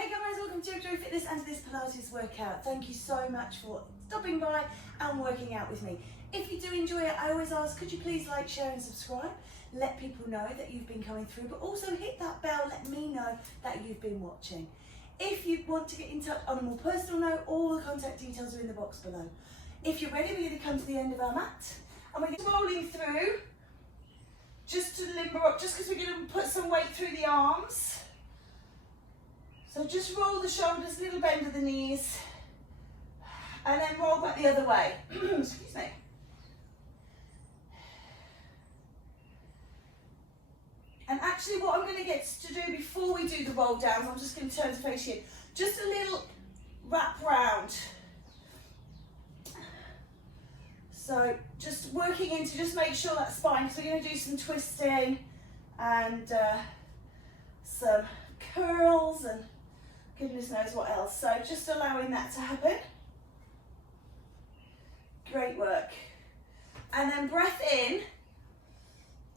Hey guys, welcome to Joe Fitness and to this Pilates workout. Thank you so much for stopping by and working out with me. If you do enjoy it, I always ask, could you please like, share and subscribe? Let people know that you've been coming through, but also hit that bell, let me know that you've been watching. If you want to get in touch on a more personal note, all the contact details are in the box below. If you're ready, we're going to come to the end of our mat and we're just rolling through just to limber up, just because we're going to put some weight through the arms. So just roll the shoulders, little bend of the knees, and then roll back the other way. Excuse me. And actually what I'm going to get to do before we do the roll downs, I'm just going to turn to face you, just a little wrap round. So just working into, just make sure that spine, because we're going to do some twisting and some curls and goodness knows what else. So just allowing that to happen. Great work. And then breath in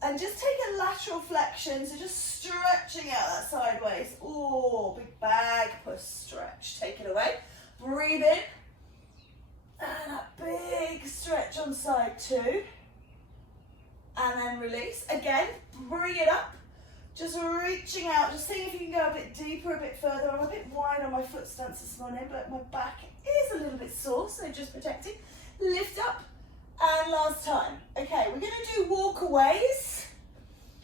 and just take a lateral flexion, so just stretching out that sideways. Oh, big bag push, stretch, take it away. Breathe in and a big stretch on side two, and then release. Again, bring it up. Just reaching out, just seeing if you can go a bit deeper, a bit further. I'm a bit wide on my foot stance this morning, but my back is a little bit sore, so just protecting. Lift up, and last time. Okay, we're going to do walkaways.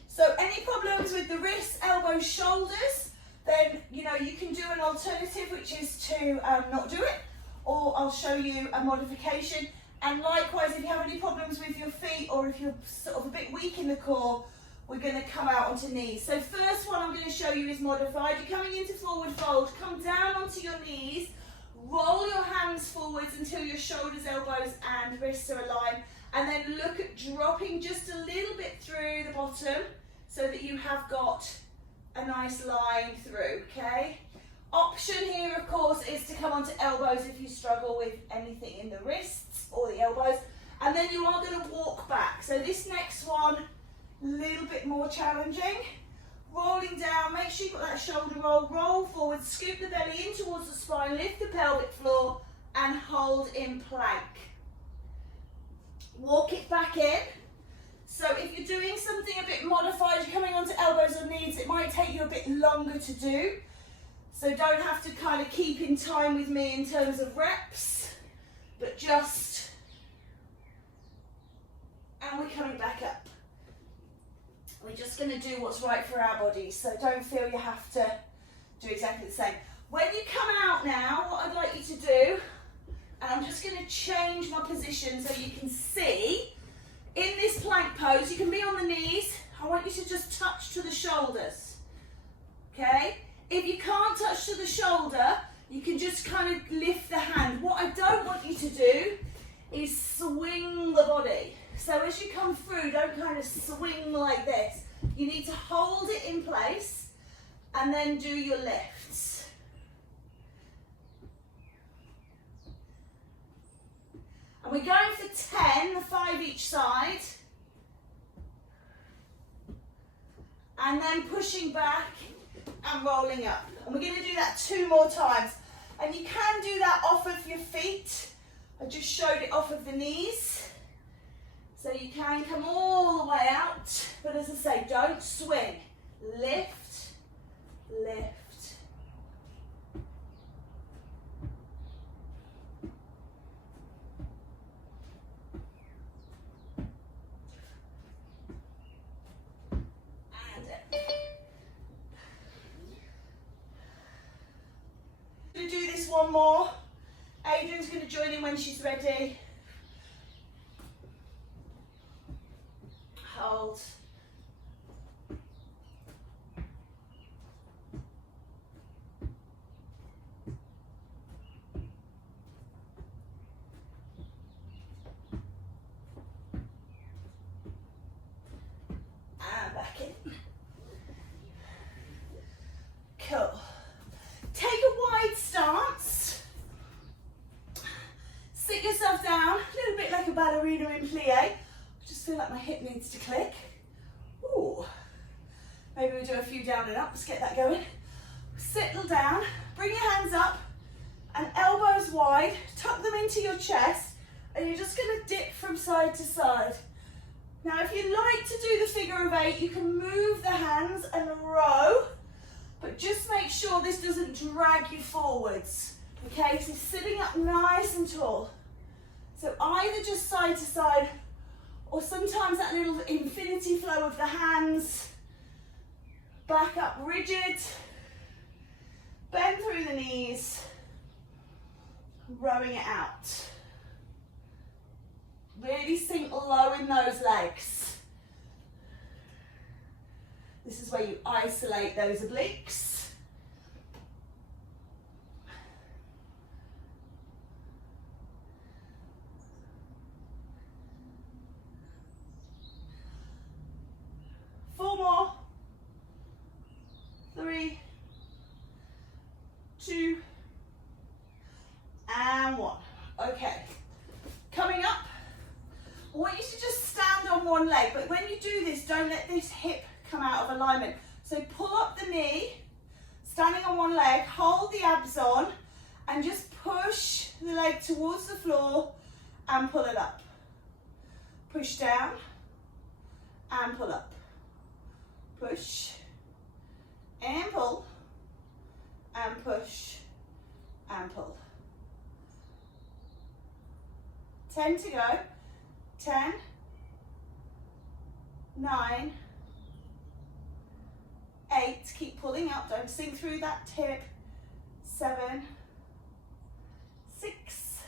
So any problems with the wrists, elbows, shoulders, then you can do an alternative, which is to not do it, or I'll show you a modification. And likewise, if you have any problems with your feet, or if you're sort of a bit weak in the core, we're going to come out onto knees. So first one I'm going to show you is modified. You're coming into forward fold, come down onto your knees, roll your hands forwards until your shoulders, elbows and wrists are aligned, and then look at dropping just a little bit through the bottom so that you have got a nice line through, okay? Option here, of course, is to come onto elbows if you struggle with anything in the wrists or the elbows, and then you are going to walk back. So this next one, little bit more challenging. Rolling down, make sure you've got that shoulder roll, roll forward, scoop the belly in towards the spine, lift the pelvic floor and hold in plank. Walk it back in. So if you're doing something a bit modified, you're coming onto elbows or knees, it might take you a bit longer to do. So don't have to kind of keep in time with me in terms of reps, but just, and we're coming back up. We're just going to do what's right for our bodies, so don't feel you have to do exactly the same. When you come out now, what I'd like you to do, and I'm just going to change my position so you can see, in this plank pose, you can be on the knees. I want you to just touch to the shoulders, okay? If you can't touch to the shoulder, you can just kind of lift the hand. What I don't want you to do is swing the body. So as you come through, don't kind of swing like this. You need to hold it in place and then do your lifts. And we're going for 10, 5 each side. And then pushing back and rolling up. And we're going to do that 2 more times. And you can do that off of your feet. I just showed it off of the knees. So you can come all the way out, but as I say, don't swing. Lift, lift. And I'm going to do this one more. Adrian's going to join in when she's ready. Hold. And back in. Cool. Take a wide stance. Sit yourself down, a little bit like a ballerina in plie. Just feel like my hip needs to click. Ooh. Maybe we'll do a few down and up. Let's get that going. Settle down, bring your hands up and elbows wide, tuck them into your chest, and you're just going to dip from side to side. Now if you like to do the figure of 8, you can move the hands and row, but just make sure this doesn't drag you forwards. Okay, so sitting up nice and tall. So either just side to side, or sometimes that little infinity flow of the hands, back up rigid, bend through the knees, rowing it out. Really sink low in those legs. This is where you isolate those obliques. Four more. 3, 2, and 1. Okay. Coming up, I want you to just stand on one leg, but when you do this, don't let this hip come out of alignment. So pull up the knee, standing on one leg, hold the abs on, and just push the leg towards the floor and pull it up. Push down and pull up. Push and pull and push and pull. 10 to go. 10, 9, 8, keep pulling up, don't sink through that tip. 7, 6,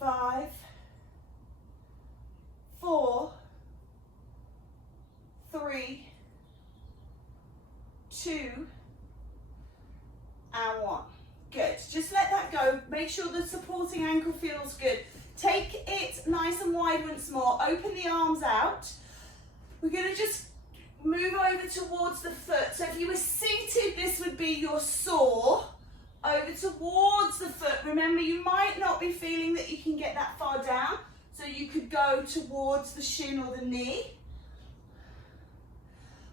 5, 4, 3, 2, and 1. Good, just let that go. Make sure the supporting ankle feels good. Take it nice and wide once more. Open the arms out. We're going to just move over towards the foot. So if you were seated, this would be your saw. Over towards the foot. Remember, you might not be feeling that you can get that far down. So you could go towards the shin or the knee.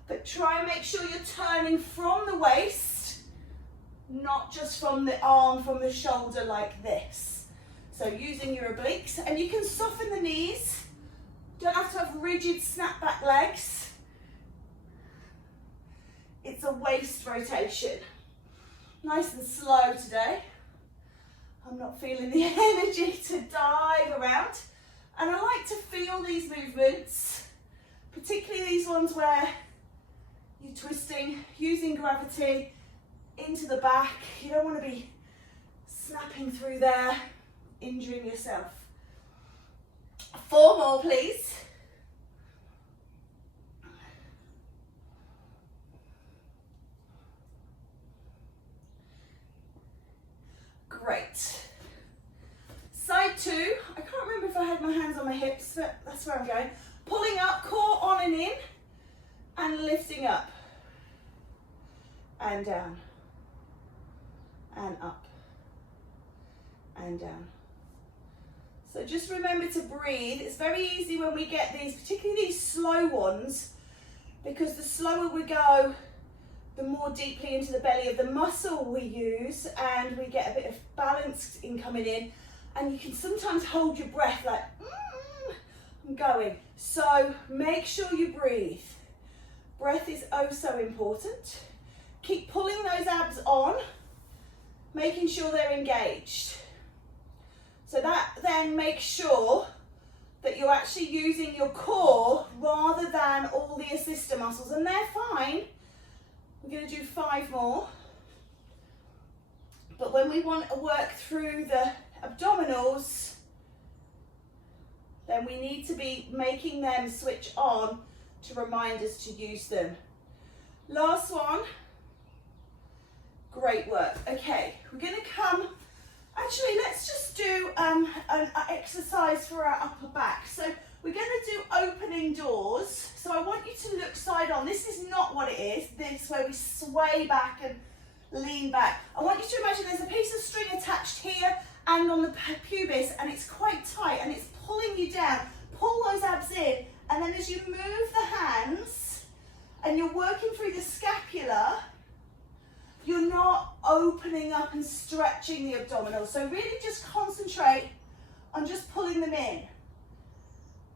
But try and make sure you're turning from the waist, not just from the arm, from the shoulder like this. So using your obliques, and you can soften the knees. Don't have to have rigid snapback legs. It's a waist rotation. Nice and slow today. I'm not feeling the energy to dive around. And I like to feel these movements, particularly these ones where you're twisting, using gravity into the back. You don't want to be snapping through there, injuring yourself. 4 more, please. Great. Side 2. I can't remember if I had my hands on my hips, but that's where I'm going. Pulling up, core on and in, and lifting up. And down. And up. And down. So just remember to breathe. It's very easy when we get these, particularly these slow ones, because the slower we go, the more deeply into the belly of the muscle we use, and we get a bit of balance in coming in, and you can sometimes hold your breath like, I'm going. So make sure you breathe. Breath is oh so important. Keep pulling those abs on, making sure they're engaged. So that then makes sure that you're actually using your core rather than all the assister muscles, and they're fine. We're going to do 5 more. But when we want to work through the abdominals, then we need to be making them switch on to remind us to use them. Last one. Great work. Okay, we're going to come. Actually, let's just do an exercise for our upper back. So we're going to do opening doors. So I want you to look side on. This is not what it is. This where we sway back and lean back. I want you to imagine there's a piece of string attached here and on the pubis, and it's quite tight and it's pulling you down. Pull those abs in, and then as you move the hands and you're working through the scapula, stretching the abdominals. So really just concentrate on just pulling them in.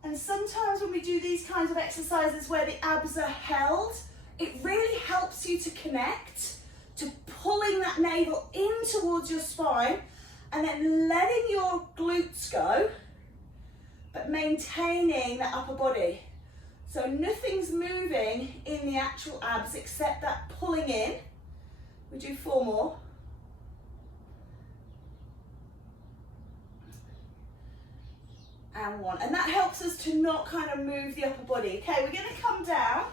And sometimes when we do these kinds of exercises where the abs are held, it really helps you to connect to pulling that navel in towards your spine and then letting your glutes go, but maintaining that upper body. So nothing's moving in the actual abs except that pulling in. We do 4 more. And 1. And that helps us to not kind of move the upper body. Okay, we're going to come down.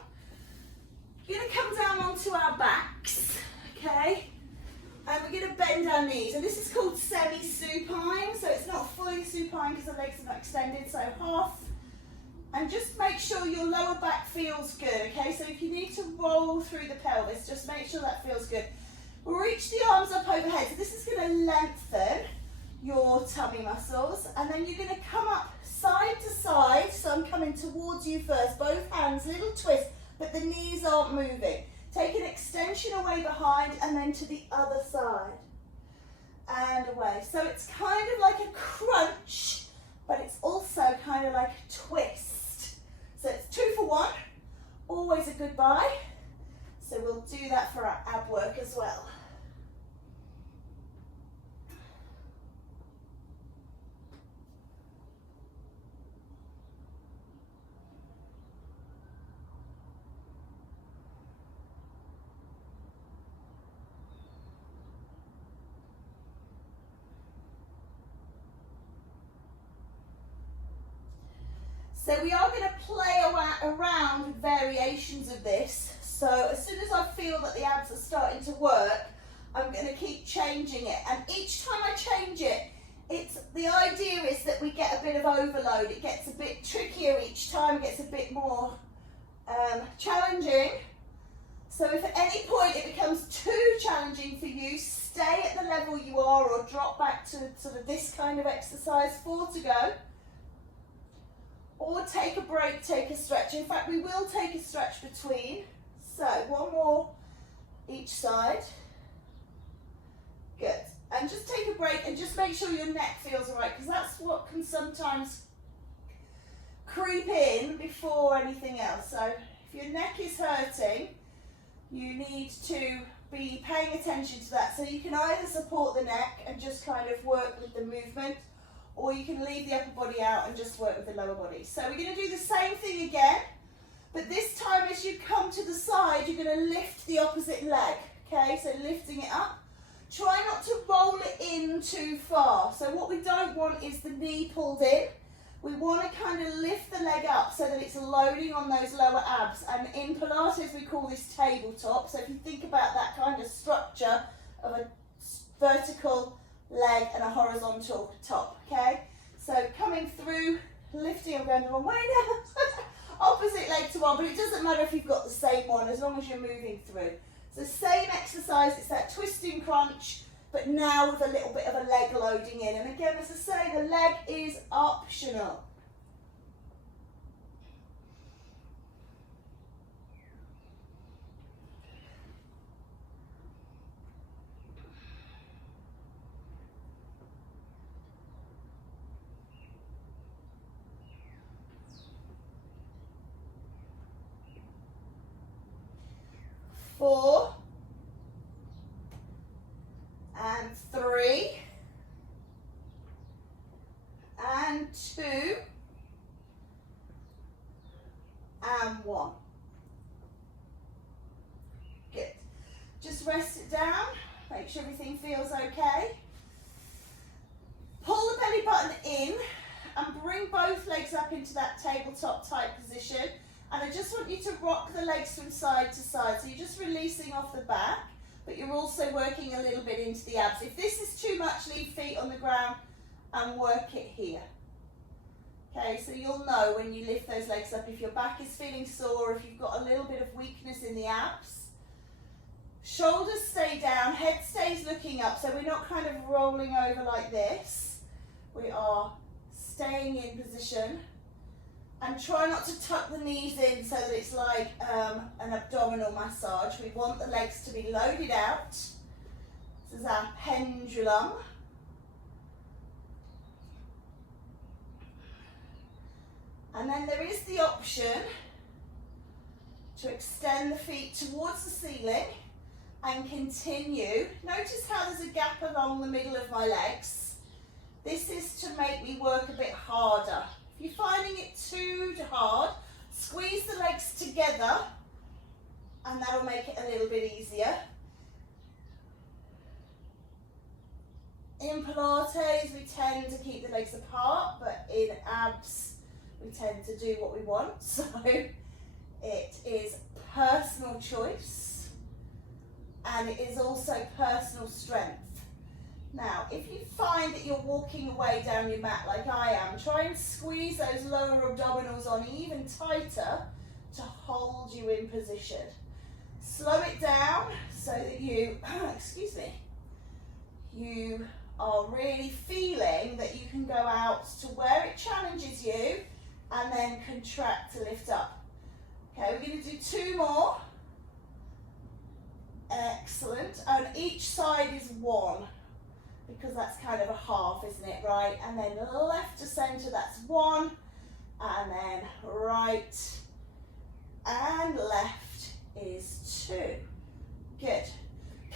We're going to come down onto our backs. Okay, and we're going to bend our knees, and this is called semi-supine, so it's not fully supine because the legs are not extended, so half, and just make sure your lower back feels good. Okay, so if you need to roll through the pelvis, just make sure that feels good. We'll reach the arms up overhead, so this is going to lengthen your tummy muscles, and then you're going to come up side to side, so I'm coming towards you first, both hands, little twist, but the knees aren't moving. Take an extension away behind and then to the other side and away. So it's kind of like a crunch, but it's also kind of like a twist. So it's 2 for 1, always a good buy. So we'll do that for our ab work as well. So we are going to play around with variations of this. So as soon as I feel that the abs are starting to work, I'm going to keep changing it. And each time I change it, the idea is that we get a bit of overload. It gets a bit trickier each time, it gets a bit more challenging. So if at any point it becomes too challenging for you, stay at the level you are or drop back to sort of this kind of exercise. 4 to go. Or take a break, take a stretch. In fact, we will take a stretch between. So 1 more each side. Good. And just take a break and just make sure your neck feels all right, because that's what can sometimes creep in before anything else. So if your neck is hurting, you need to be paying attention to that. So you can either support the neck and just kind of work with the movement, or you can leave the upper body out and just work with the lower body. So we're going to do the same thing again, but this time as you come to the side, you're going to lift the opposite leg, okay? So lifting it up. Try not to roll it in too far. So what we don't want is the knee pulled in. We want to kind of lift the leg up so that it's loading on those lower abs. And in Pilates, we call this tabletop. So if you think about that kind of structure of a vertical leg and a horizontal top, okay? So coming through, lifting, I'm going the wrong way now. Opposite leg to one, but it doesn't matter if you've got the same one as long as you're moving through. So same exercise, it's that twisting crunch, but now with a little bit of a leg loading in. And again, as I say, the leg is optional. Four, and 3, and 2, and 1. Good. Just rest it down, make sure everything feels okay. Pull the belly button in and bring both legs up into that tabletop type position. And I just want you to rock the legs from side to side. So you're just releasing off the back, but you're also working a little bit into the abs. If this is too much, leave feet on the ground and work it here. Okay, so you'll know when you lift those legs up if your back is feeling sore, if you've got a little bit of weakness in the abs. Shoulders stay down, head stays looking up, so we're not kind of rolling over like this. We are staying in position. And try not to tuck the knees in so that it's like an abdominal massage. We want the legs to be loaded out. This is our pendulum. And then there is the option to extend the feet towards the ceiling and continue. Notice how there's a gap along the middle of my legs. This is to make me work a bit harder. If you're finding it too hard, squeeze the legs together and that'll make it a little bit easier. In Pilates, we tend to keep the legs apart, but in abs, we tend to do what we want. So it is personal choice and it is also personal strength. Now, if you find that you're walking away down your mat like I am, try and squeeze those lower abdominals on even tighter to hold you in position. Slow it down so that you, excuse me, you are really feeling that you can go out to where it challenges you and then contract to lift up. Okay, we're going to do 2 more. Excellent. And each side is 1. Because that's kind of a half, isn't it, right? And then left to centre, that's 1. And then right and left is 2. Good.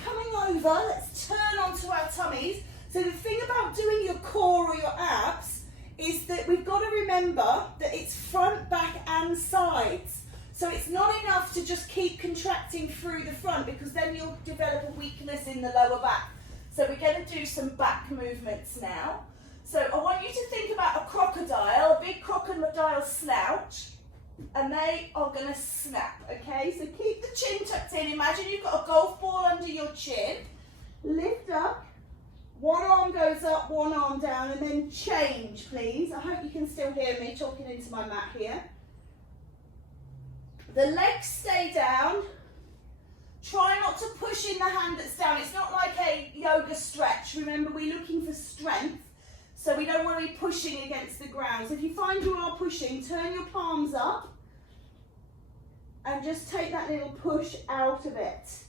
Coming over, let's turn onto our tummies. So the thing about doing your core or your abs is that we've got to remember that it's front, back and sides. So it's not enough to just keep contracting through the front because then you'll develop a weakness in the lower back. So we're going to do some back movements now. So I want you to think about a crocodile, a big crocodile snout, and they are going to snap, okay? So keep the chin tucked in. Imagine you've got a golf ball under your chin. Lift up. 1 arm goes up, 1 arm down, and then change, please. I hope you can still hear me talking into my mat here. The legs stay down. Try not to push in the hand that's down. It's not like a yoga stretch. Remember, we're looking for strength, so we don't want to be pushing against the ground. So if you find you are pushing, turn your palms up and just take that little push out of it.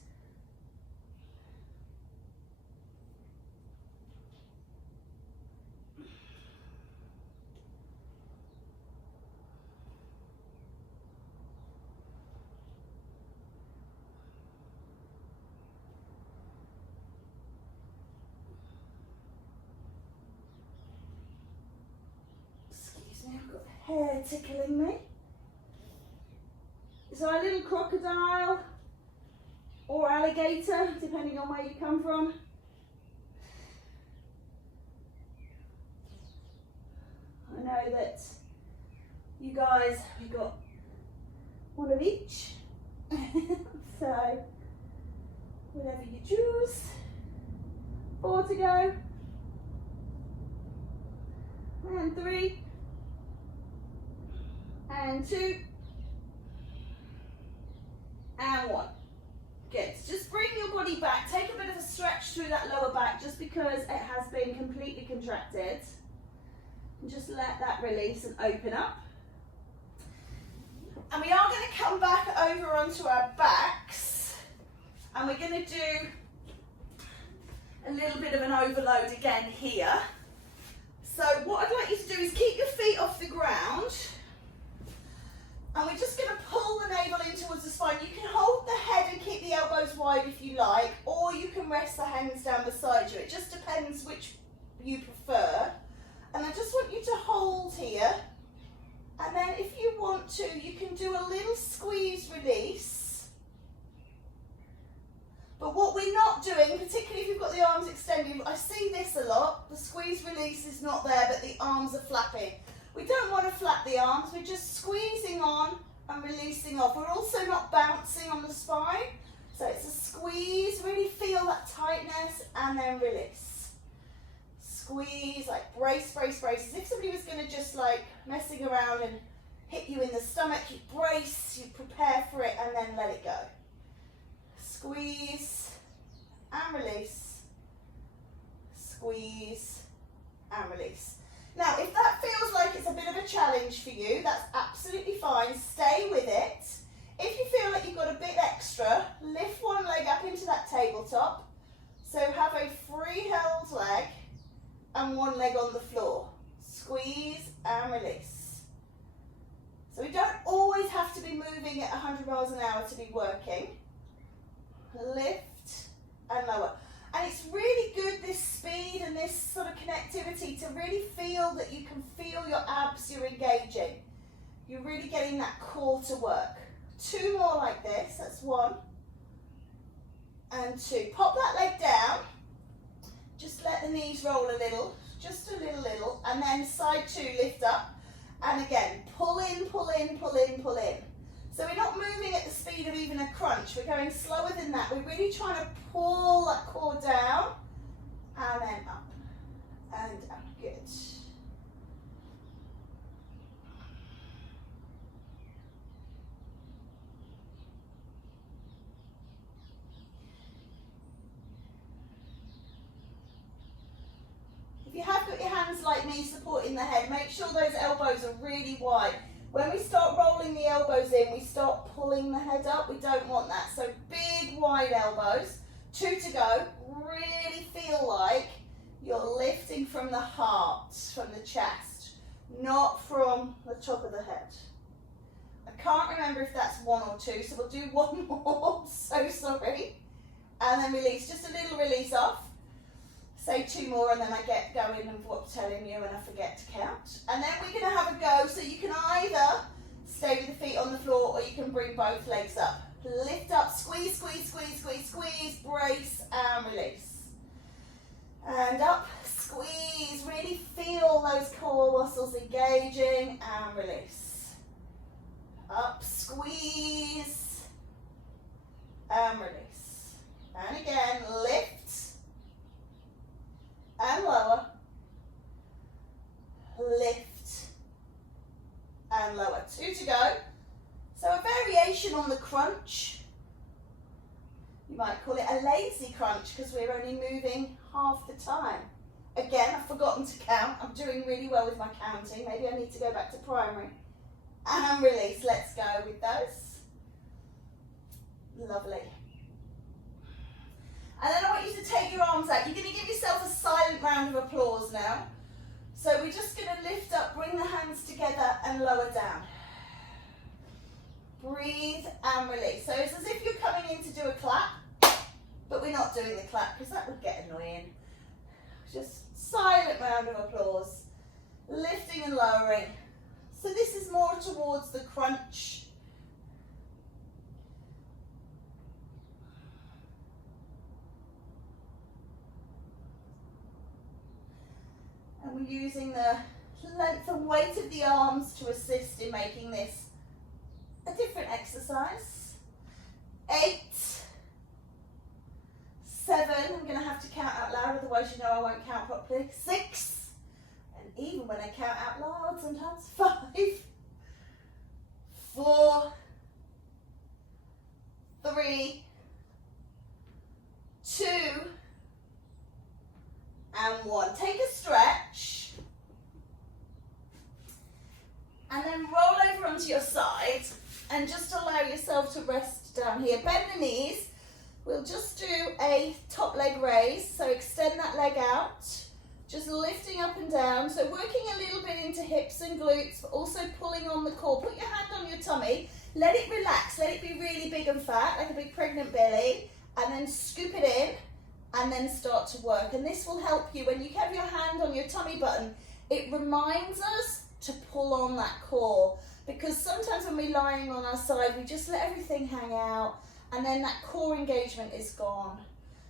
I've got hair tickling me. So a little crocodile or alligator, depending on where you come from. I know that you guys, we've got 1 of each. So whatever you choose. 4 to go. And 3. And 2, and 1. Good. Just bring your body back. Take a bit of a stretch through that lower back just because it has been completely contracted. And just let that release and open up. And we are going to come back over onto our backs. And we're going to do a little bit of an overload again here. So what I'd like you to do is keep your feet off the ground. And we're just going to pull the navel in towards the spine. You can hold the head and keep the elbows wide if you like, or you can rest the hands down beside you. It just depends which you prefer. And I just want you to hold here. And then if you want to, you can do a little squeeze release. But what we're not doing, particularly if you've got the arms extended, I see this a lot. The squeeze release is not there, but the arms are flapping. We don't want to flap the arms, we're just squeezing on and releasing off. We're also not bouncing on the spine. So it's a squeeze, really feel that tightness and then release. Squeeze, like brace, brace, brace. As if somebody was going to just like messing around and hit you in the stomach. You brace, you prepare for it and then let it go. Squeeze and release. Squeeze and release. Now, if that feels like it's a bit of a challenge for you, that's absolutely fine. Stay with it. If you feel like you've got a bit extra, lift one leg up into that tabletop. So So have a free held leg and one leg on the floor. Squeeze and release. So we don't always have to be moving at 100 miles an hour to be working. Lift and lower. And it's really good, this speed and this sort of connectivity, to really feel that you can feel your abs, you're engaging. You're really getting that core to work. 2 more like this, that's 1 and 2. Pop that leg down, just let the knees roll a little, just a little, and then side 2, lift up, and again, pull in, pull in, pull in, pull in. So we're not moving at the speed of even a crunch, we're going slower than that. We're really trying to pull that core down, and then up, and down, good. If you have got your hands like me supporting the head, make sure those elbows are really wide. When we start rolling the elbows in, we start pulling the head up. We don't want that. So big, wide elbows. 2 to go. Really feel like you're lifting from the heart, from the chest, not from the top of the head. I can't remember if that's 1 or 2, so we'll do 1 more. So sorry. And then release. Just a little release off. Say 2 more, and then I get going and what I'm telling you and I forget to count. And then we're going to have a go, so you can either stay with the feet on the floor or you can bring both legs up. Lift up, squeeze, squeeze, squeeze, squeeze, squeeze, brace and release. And up, squeeze, really feel those core muscles engaging and release. Up, squeeze and release. And again, lift. And lower, lift and lower. 2 to go. So a variation on the crunch. You might call it a lazy crunch because we're only moving half the time. Again, I've forgotten to count. I'm doing really well with my counting. Maybe I need to go back to primary. And release. Let's go with those. Lovely. And then I want you to take your arms out. You're going to give yourself a silent round of applause now. So we're just going to lift up, bring the hands together and lower down. Breathe and release. So it's as if you're coming in to do a clap, but we're not doing the clap because that would get annoying. Just silent round of applause. Lifting and lowering. So this is more towards the crunch. And we're using the length and weight of the arms to assist in making this a different exercise. 8, 7, I'm going to have to count out loud, otherwise you know I won't count properly. 6, and even when I count out loud, sometimes 5, 4, 3, 2, and 1. Take a stretch and then roll over onto your side and just allow yourself to rest down here. Bend the knees. We'll just do a top leg raise, so extend that leg out, just lifting up and down. So working a little bit into hips and glutes, but also pulling on the core. Put your hand on your tummy, let it relax, let it be really big and fat, like a big pregnant belly, and then scoop it in. And then start to work. And this will help you when you have your hand on your tummy button. It reminds us to pull on that core, because sometimes when we're lying on our side, we just let everything hang out and then that core engagement is gone.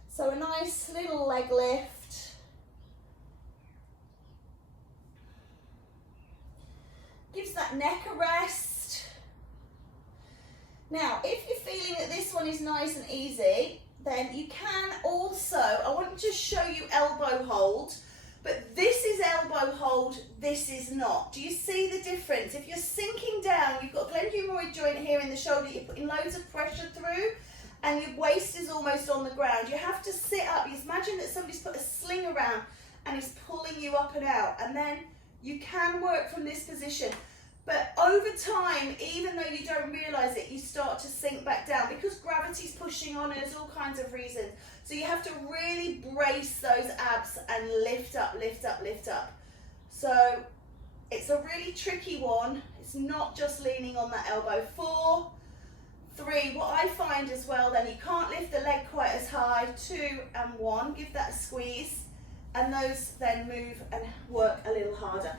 So a nice little leg lift. Gives that neck a rest. Now, if you're feeling that this one is nice and easy, then you can also, I want to show you elbow hold, but this is elbow hold, this is not. Do you see the difference? If you're sinking down, you've got glenohumeroid joint here in the shoulder, you're putting loads of pressure through, and your waist is almost on the ground. You have to sit up. You imagine that somebody's put a sling around and is pulling you up and out, and then you can work from this position. But over time, even though you don't realise it, you start to sink back down because gravity's pushing on us, all kinds of reasons. So you have to really brace those abs and lift up, lift up, lift up. So it's a really tricky one. It's not just leaning on that elbow. 4, 3, what I find as well, then you can't lift the leg quite as high. 2 and 1, give that a squeeze, and those then move and work a little harder.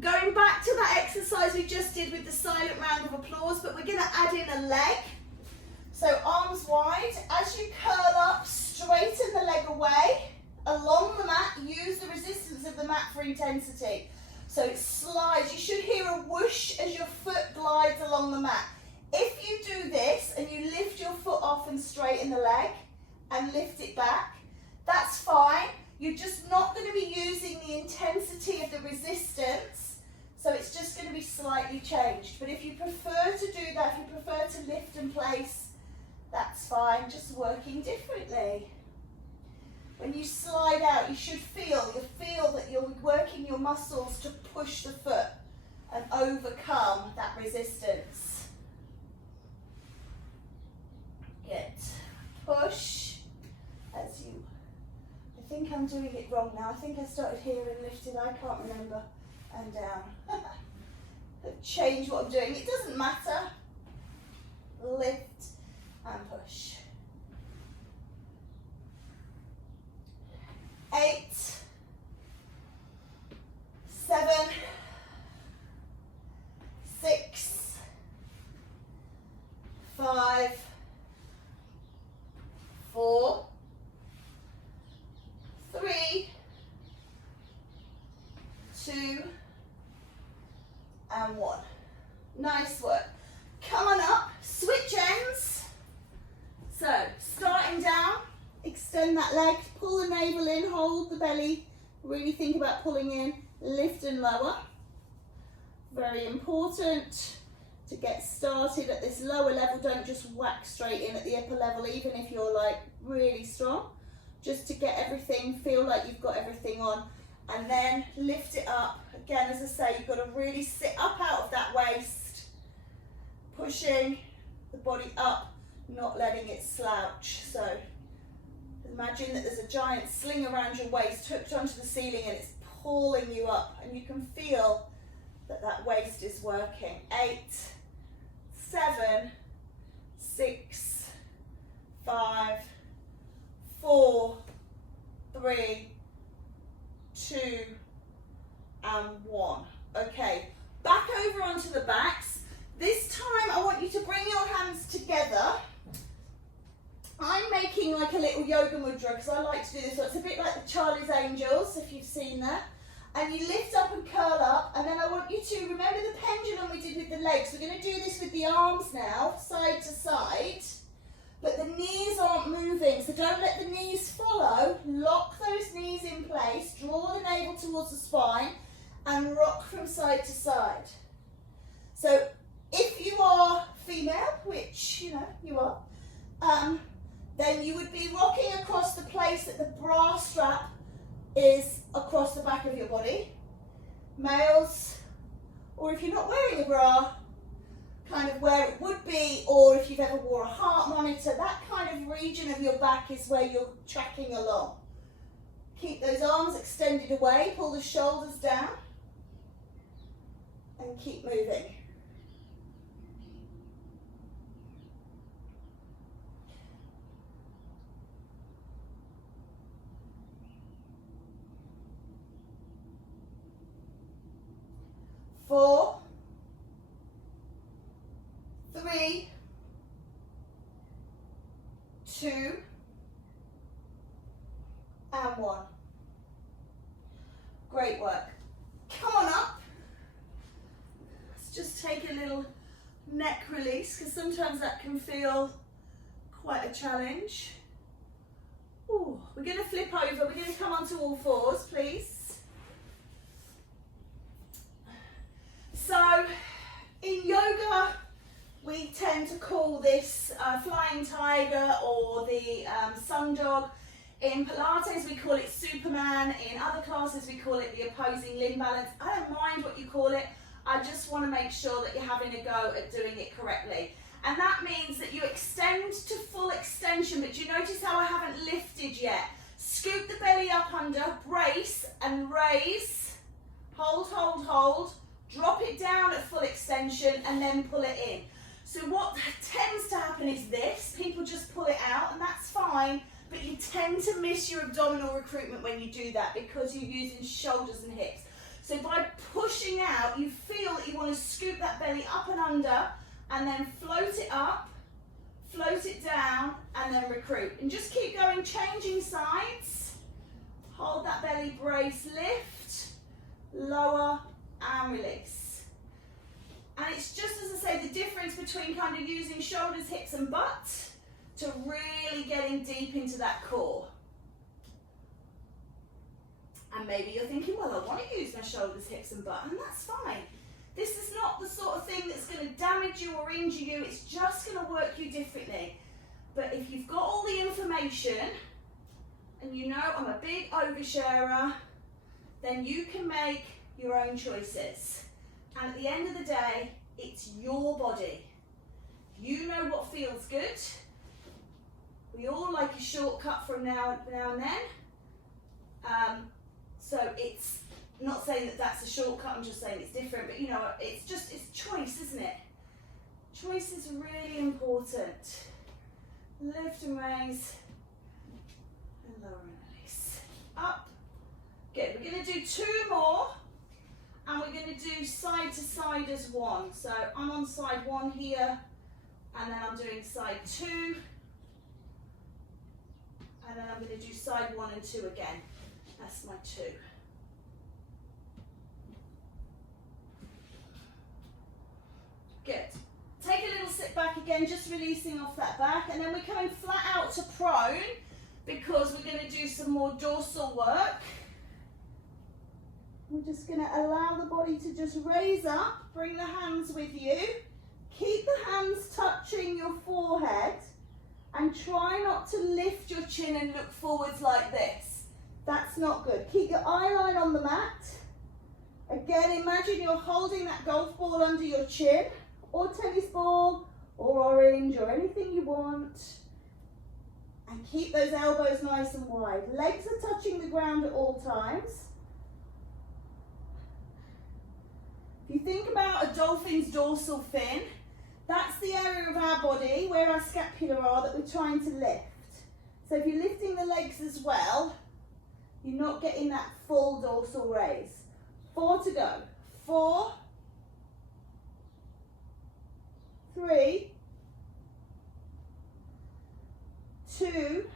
Going back to that exercise we just did with the silent round of applause, but we're going to add in a leg. So arms wide, as you curl up, straighten the leg away along the mat. Use the resistance of the mat for intensity. So it slides. You should hear a whoosh as your foot glides along the mat. If you do this and you lift your foot off and straighten the leg and lift it back, that's fine. You're just not going to be using the intensity of the resistance, so it's just going to be slightly changed. But if you prefer to do that, if you prefer to lift and place, that's fine, just working differently. When you slide out, you should feel that you're working your muscles to push the foot and overcome that resistance. Good. Push as you, I think I'm doing it wrong now. I think I started here and lifted, I can't remember, and down. I've changed what I'm doing. It doesn't matter. Lift and push. 8, 7, 6, 5, 4, 3, 2, and 1. Nice work. Come on up, switch ends. So, starting down, extend that leg, pull the navel in, hold the belly, really think about pulling in, lift and lower. Very important to get started at this lower level. Don't just whack straight in at the upper level, even if you're like really strong. Just to get everything, feel like you've got everything on, and then lift it up. Again, as I say, you've got to really sit up out of that waist, pushing the body up, not letting it slouch. So imagine that there's a giant sling around your waist, hooked onto the ceiling, and it's pulling you up, and you can feel that that waist is working. 8, 7, 6, 5, 4, 3, 2, and 1. Okay, back over onto the backs. This time I want you to bring your hands together. I'm making like a little yoga mudra because I like to do this. So it's a bit like the Charlie's Angels, if you've seen that. And you lift up and curl up, and then I want you to remember the pendulum we did with the legs. We're going to do this with the arms now, side to side, but the knees aren't moving, so don't let the knees follow. Lock those knees in place, draw the navel towards the spine, and rock from side to side. So if you are female, which you know you are, then you would be rocking across the place that the bra strap is across the back of your body. Males, or if you're not wearing a bra, kind of where it would be, or if you've ever wore a heart monitor, that kind of region of your back is where you're tracking along. Keep those arms extended away, pull the shoulders down, and keep moving. Four, 3, 2, and 1. Great work. Come on up. Let's just take a little neck release, because sometimes that can feel quite a challenge. Ooh, we're going to flip over. We're going to come onto all fours, please. So, in yoga, we tend to call this flying tiger or the sun dog. In Pilates, we call it Superman. In other classes, we call it the opposing limb balance. I don't mind what you call it. I just want to make sure that you're having a go at doing it correctly. And that means that you extend to full extension, but do you notice how I haven't lifted yet? Scoop the belly up under, brace and raise, hold, hold, hold, drop it down at full extension and then pull it in. So what tends to happen is this, people just pull it out and that's fine, but you tend to miss your abdominal recruitment when you do that because you're using shoulders and hips. So by pushing out, you feel that you want to scoop that belly up and under and then float it up, float it down and then recruit. And just keep going, changing sides. Hold that belly, brace, lift, lower and release. And it's just, as I say, the difference between kind of using shoulders, hips and butt to really getting deep into that core. And maybe you're thinking, well, I want to use my shoulders, hips and butt, and that's fine. This is not the sort of thing that's going to damage you or injure you, it's just going to work you differently. But if you've got all the information, and you know I'm a big oversharer, then you can make your own choices. And at the end of the day, it's your body. You know what feels good. We all like a shortcut from now and then. So it's not saying that that's a shortcut, I'm just saying it's different, but you know, it's choice, isn't it? Choice is really important. Lift and raise, and lower and release. Up, good. We're going to do 2 more, and we're going to do side to side as one. So I'm on side 1 here, and then I'm doing side 2, and then I'm going to do side 1 and 2 again. That's my 2. Good. Take a little sit back again, just releasing off that back, and then we're coming flat out to prone because we're going to do some more dorsal work. We're just going to allow the body to just raise up, bring the hands with you, keep the hands touching your forehead, and try not to lift your chin and look forwards like this. That's not good. Keep your eye line on the mat. Again, imagine you're holding that golf ball under your chin, or tennis ball, or orange, or anything you want. And keep those elbows nice and wide. Legs are touching the ground at all times. If you think about a dolphin's dorsal fin, that's the area of our body where our scapula are that we're trying to lift. So if you're lifting the legs as well, you're not getting that full dorsal raise. 4 to go. 4, 3, 2,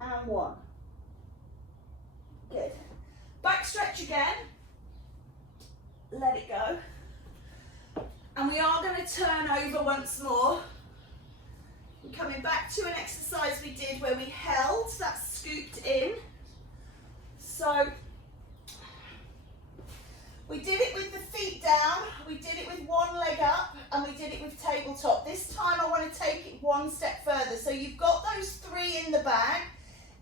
and 1. Good. Back stretch again. Let it go. And we are going to turn over once more. We're coming back to an exercise we did where we held, that scooped in. So we did it with the feet down, we did it with one leg up, and we did it with tabletop. This time I want to take it one step further. So you've got those 3 in the bag,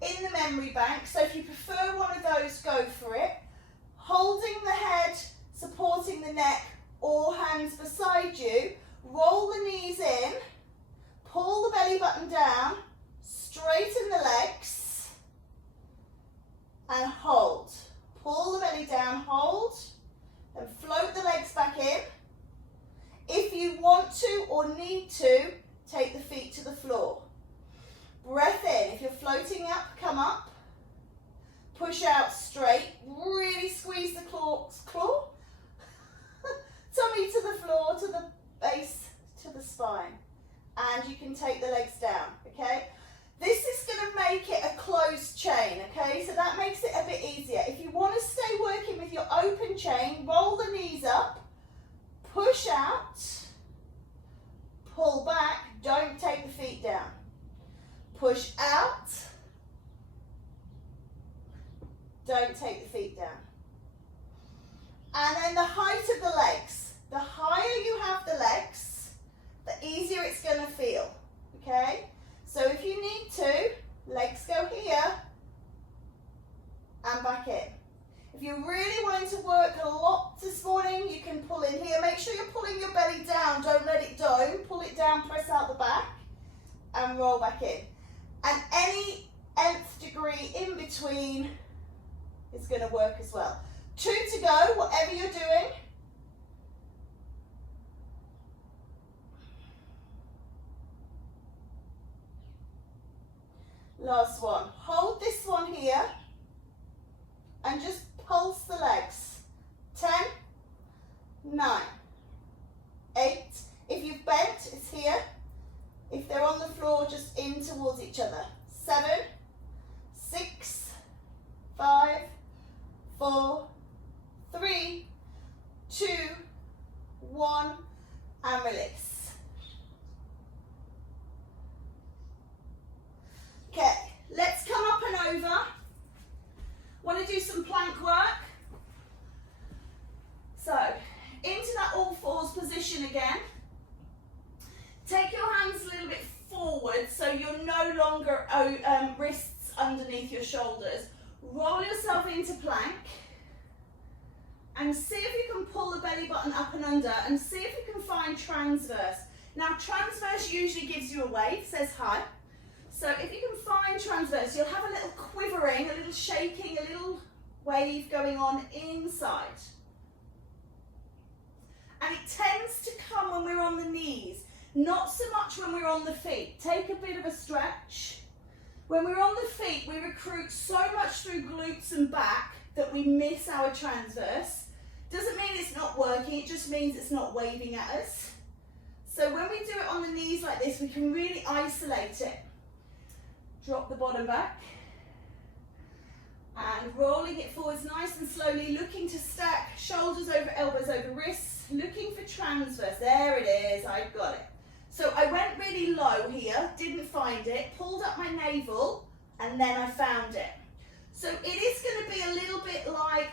in the memory bank. So if you prefer one of those, go for it. Holding the head, supporting the neck, or hands beside you. Roll the knees in, pull the belly button down, straighten the legs, and hold. Pull the belly down, hold, and float the legs back in. If you want to or need to, take the feet to the floor. Breath in. If you're floating up, come up. Push out straight. Really squeeze the claw. Tummy to the floor, to the base, to the spine. And you can take the legs down, okay? This is going to make it a closed chain, okay? So that makes it a bit easier. If you want to stay working with your open chain, roll the knees up, push out, pull back, don't take the feet down. Push out, don't take the feet down. And then the height of the legs. The higher you have the legs, the easier it's going to feel, okay? So if you need to, legs go here and back in. If you're really wanting to work a lot this morning, you can pull in here. Make sure you're pulling your belly down. Don't let it dome. Pull it down, press out the back, and roll back in. And any nth degree in between is going to work as well. 2 to go, whatever you're doing. Last one. Hold this one here and just pulse the legs. 10, 9, 8. If you've bent, it's here. If they're on the floor, just in towards each other. 7, 6, 5, 4, 3, 2, 1, and release. Okay, let's come up and over. Want to do some plank work? So, into that all fours position again. Take your hands a little bit forward so you're no longer wrists underneath your shoulders. Roll yourself into plank and see if you can pull the belly button up and under and see if you can find transverse. Now transverse usually gives you a wave, says hi. So if you can find transverse, you'll have a little quivering, a little shaking, a little wave going on inside. And it tends to come when we're on the knees, not so much when we're on the feet. Take a bit of a stretch. When we're on the feet, we recruit so much through glutes and back that we miss our transverse. Doesn't mean it's not working, it just means it's not waving at us. So when we do it on the knees like this, we can really isolate it. Drop the bottom back and rolling it forwards nice and slowly, looking to stack shoulders over elbows over wrists, looking for transverse. There it is, I've got it. So I went really low here, didn't find it, pulled up my navel, and then I found it. So it is going to be a little bit like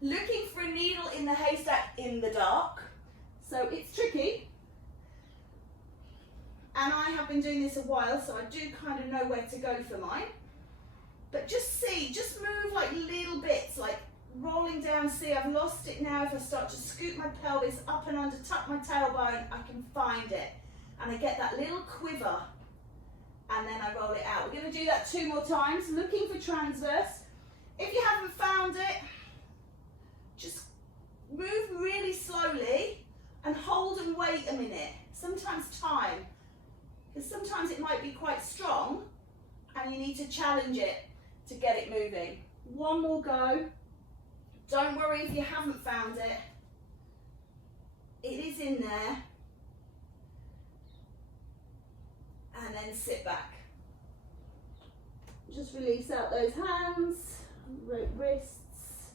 looking for a needle in the haystack in the dark. So it's tricky. And I have been doing this a while, so I do kind of know where to go for mine. But just see, just move like little bits, like rolling down, see I've lost it now. If I start to scoop my pelvis up and under, tuck my tailbone, I can find it. And I get that little quiver, and then I roll it out. We're going to do that 2 more times, looking for transverse. If you haven't found it, just move really slowly and hold and wait a minute. Sometimes time. Because sometimes it might be quite strong and you need to challenge it to get it moving. 1 more go. Don't worry if you haven't found it. It is in there. And then sit back. Just release out those hands, wrists,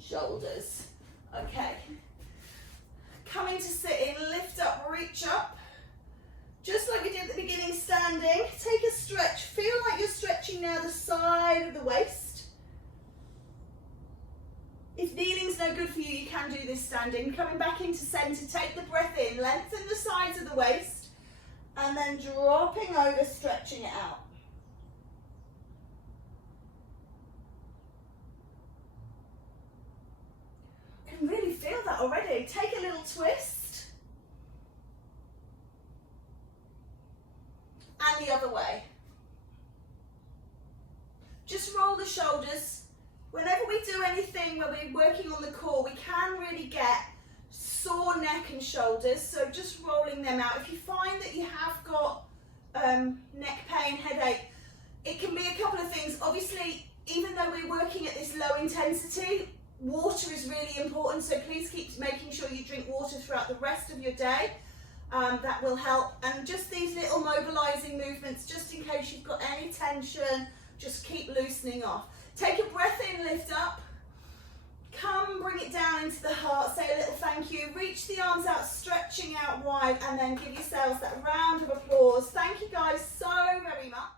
shoulders. Okay. Coming to sit in, lift up, reach up. Just like we did at the beginning, standing, take a stretch. Feel like you're stretching now the side of the waist. If kneeling's no good for you, you can do this standing. Coming back into centre, take the breath in, lengthen the sides of the waist, and then dropping over, stretching it out. I can really feel that already. Take a little twist. And the other way. Just roll the shoulders. Whenever we do anything where we're working on the core, we can really get sore neck and shoulders, so just rolling them out. If you find that you have got neck pain, headache, it can be a couple of things. Obviously, even though we're working at this low intensity, water is really important, so please keep making sure you drink water throughout the rest of your day. That will help. And just these little mobilizing movements, just in case you've got any tension, just keep loosening off. Take a breath in, lift up. Come, bring it down into the heart, say a little thank you. Reach the arms out, stretching out wide, and then give yourselves that round of applause. Thank you guys so very much.